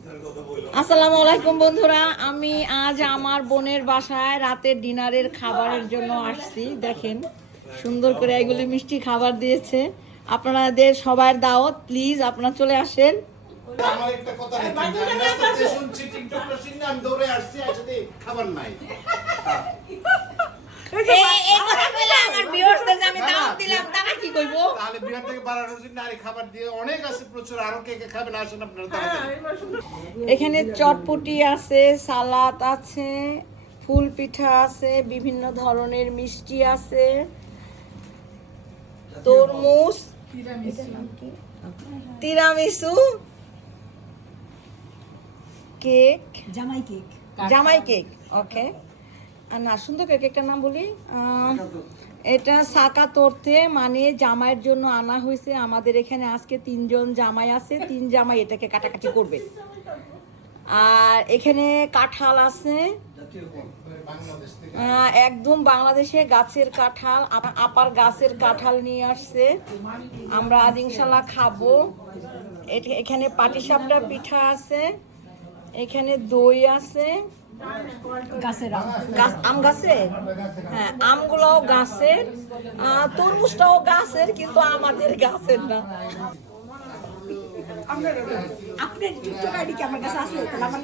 আসসালামু আলাইকুম বন্ধুরা, আমি আজ আমার বোনের বাসায় রাতের ডিনারের খাবারের জন্য আসছি। দেখেন সুন্দর করে এগুলি মিষ্টি খাবার দিয়েছে। আপনাদের সবার দাওয়াত, প্লিজ আপনারা চলে আসেন। আমার একটা কথা আছে, শুনছি টিকটকটা শুনে আমি দৌড়ে আসছি, আসলে খাবার নাই। এই কথা বলে আমার ভিউয়ার্সদের আমি দাওয়াত দিলাম, তারা কি কইব? তাহলে বিহার থেকে বাড়ানোর জন্য আরে খাবার দিয়ে অনেক আছে, প্রচুর। আরো কে কে খাবেন আসেন আপনারা তাড়াতাড়ি। এখানে চটপটি আছে, সালাদ আছে, ফুল পিঠা আছে, বিভিন্ন ধরনের মিষ্টি আছে, তরমুজ, তিরামিসু, কেক, জামাই কেক। ওকে, আর না সুন্দর করে কেকটার নাম বলি, এটা সাকা তোরতে, মানে জামাইয়ের জন্য আনা হয়েছে। আমাদের এখানে আজকে 3 জন জামাই আছে, 3 জামাই এটাকে কাটাকাটি করবে। আর এখানে কাঁঠাল আছে, একদম বাংলাদেশে গাছের কাঁঠাল, আপার গাছের কাঁঠাল নিয়ে আসছে। আমরা আজ ইনশাল্লাহ খাবো। এখানে পাটিসাপটা পিঠা আছে, এখানে দই আছে, আম গাছের, হ্যাঁ আমগুলোও গাছের, তরমুজটাও গাছের, কিন্তু আমাদের গাছের না। আপনার টিকটক আইডি কি আমার কাছে আছে? তাহলে আমার